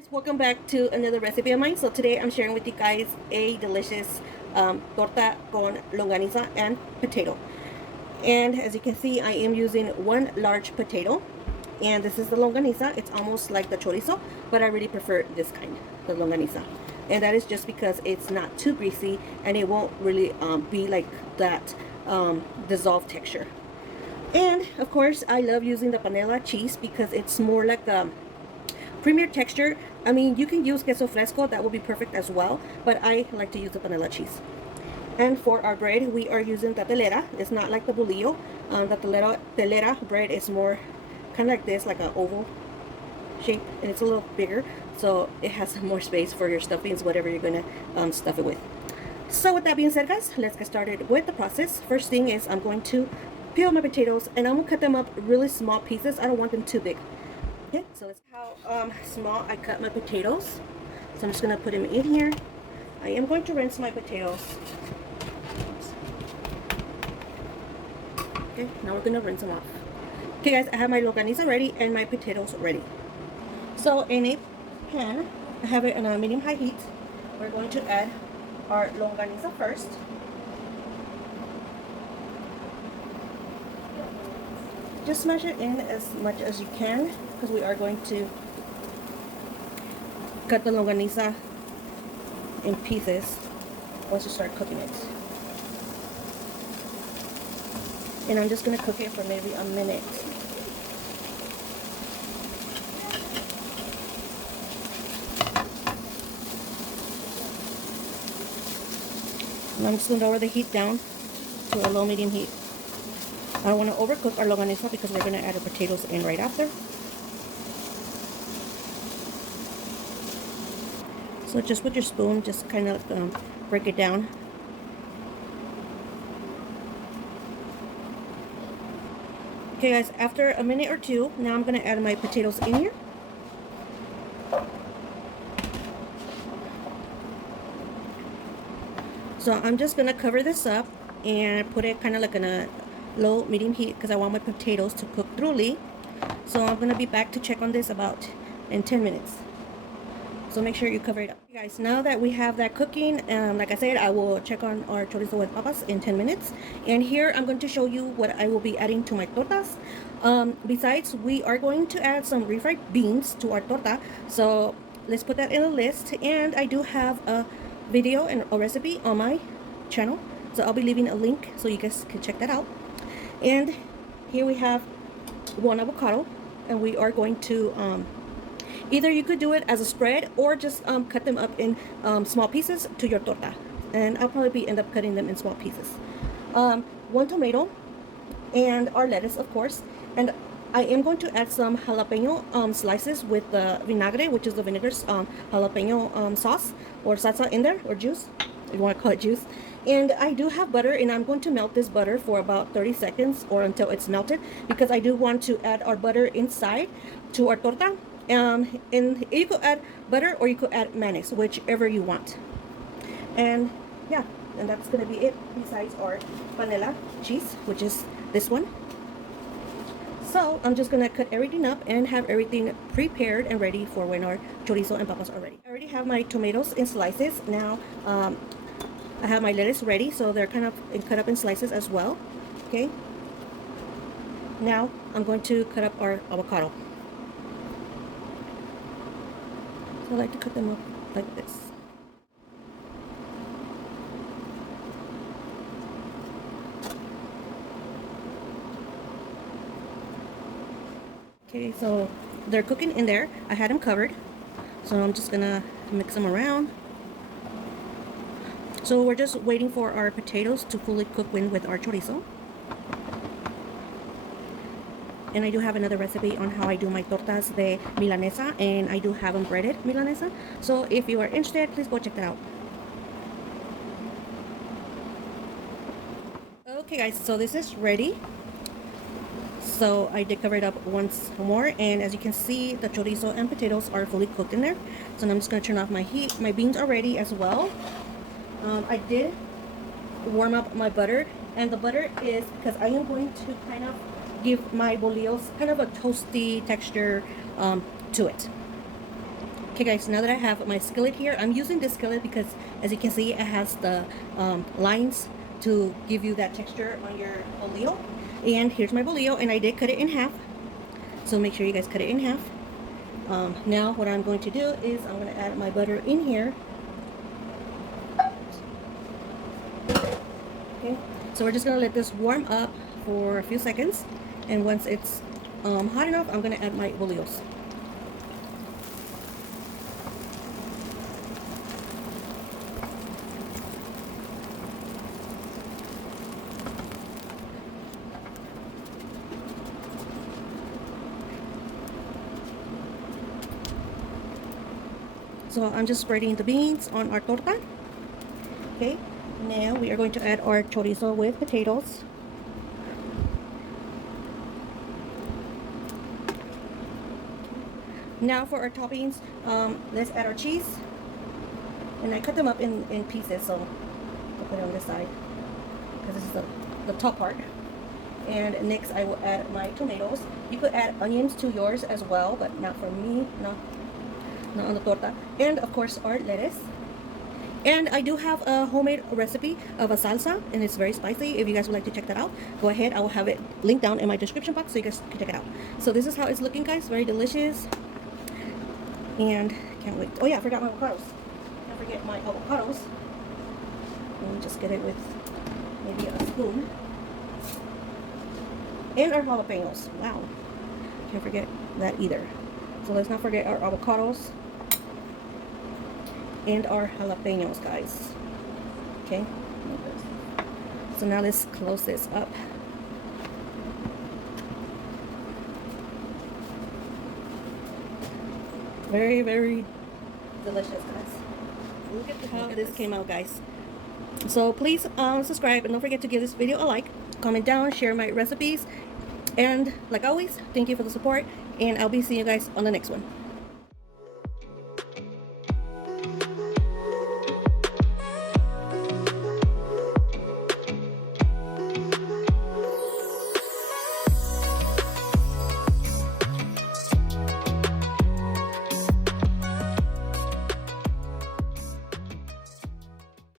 Guys, welcome back to another recipe of mine. So today I'm sharing with you guys a delicious torta con longaniza and potato. And as you can see, I am using one large potato, and this is the longaniza. It's almost like the chorizo, but I really prefer this kind, the longaniza. And that is just because it's not too greasy and it won't really be like that dissolved texture. And of course, I love using the panela cheese because it's more like a premier texture. I mean, you can use queso fresco, that will be perfect as well, but I like to use the panela cheese. And for our bread, we are using the telera. It's not like the bolillo. The telera bread is more kind of like this, like an oval shape, and it's a little bigger, so it has more space for your stuffings, whatever you're gonna stuff it with. So with that being said, guys, let's get started with the process. First thing is I'm going to peel my potatoes, and I'm gonna cut them up really small pieces. I don't want them too big. Okay, so that's how small I cut my potatoes. So I'm just gonna put them in here. I am going to rinse my potatoes. Okay, now we're gonna rinse them off. Okay guys, I have my longaniza ready and my potatoes ready. So in a pan, I have it on a medium-high heat. We're going to add our longaniza first. Just smash it in as much as you can, because we are going to cut the longaniza in pieces once you start cooking it. And I'm just going to cook it for maybe a minute. And I'm just going to lower the heat down to a low medium heat. I don't want to overcook our longaniza because we're going to add our potatoes in right after. So just with your spoon, just kind of break it down. Okay guys, after a minute or two, now I'm going to add my potatoes in here. So I'm just going to cover this up and put it kind of like in a low medium heat because I want my potatoes to cook thoroughly. So I'm going to be back to check on this about in 10 minutes. So make sure you cover it up. Okay guys, now that we have that cooking, like I said, I will check on our chorizo with papas in 10 minutes. And here I'm going to show you what I will be adding to my tortas. Besides, we are going to add some refried beans to our torta. So let's put that in a list. And I do have a video and a recipe on my channel. So I'll be leaving a link so you guys can check that out. And here we have one avocado, and we are going to either you could do it as a spread or just cut them up in small pieces to your torta, and I'll probably end up cutting them in small pieces. One tomato and our lettuce, of course, and I am going to add some jalapeno slices with the vinagre, which is the vinegar's jalapeno sauce or salsa in there, or juice if you want to call it juice. And I do have butter, and I'm going to melt this butter for about 30 seconds or until it's melted, because I do want to add our butter inside to our torta. And you could add butter or you could add mayonnaise, whichever you want. And yeah, and that's gonna be it, besides our panela cheese, which is this one. So I'm just gonna cut everything up and have everything prepared and ready for when our chorizo and papas are ready. I already have my tomatoes in slices. Now I have my lettuce ready, so they're kind of cut up in slices as well. Okay, now I'm going to cut up our avocado. So I like to cut them up like this. Okay, so they're cooking in there. I had them covered, so I'm just gonna mix them around. So we're just waiting for our potatoes to fully cook in with our chorizo. And I do have another recipe on how I do my tortas de milanesa, and I do have them breaded milanesa. So if you are interested, please go check that out. Okay guys, so this is ready. So I did cover it up once more, and as you can see, the chorizo and potatoes are fully cooked in there. So now I'm just going to turn off my heat. My beans are ready as well. I did warm up my butter, and the butter is because I am going to kind of give my bolillos kind of a toasty texture to it. Okay guys, now that I have my skillet here, I'm using this skillet because as you can see, it has the lines to give you that texture on your bolillo. And here's my bolillo, and I did cut it in half, so make sure you guys cut it in half. Now what I'm going to do is I'm going to add my butter in here. Okay, so we're just going to let this warm up for a few seconds, and once it's hot enough, I'm going to add my bolillos. So I'm just spreading the beans on our torta. Okay, now we are going to add our chorizo with potatoes. Now for our toppings, let's add our cheese. And I cut them up in pieces, so I'll put it on this side because this is the top part. And next I will add my tomatoes. You could add onions to yours as well, but not for me, not on the torta. And of course our lettuce. And I do have a homemade recipe of a salsa, and it's very spicy. If you guys would like to check that out, go ahead. I will have it linked down in my description box so you guys can check it out. So this is how it's looking, guys. Very delicious. And can't wait. Oh yeah, I forgot my avocados. Can't forget my avocados. Let me just get it with maybe a spoon. And our jalapenos. Wow. Can't forget that either. So let's not forget our avocados and our jalapenos, guys. Okay. So now let's close this up. Very, very delicious, guys. Look at how this came out, guys. So please subscribe, and don't forget to give this video a like, comment down, share my recipes, and like always, thank you for the support, and I'll be seeing you guys on the next one.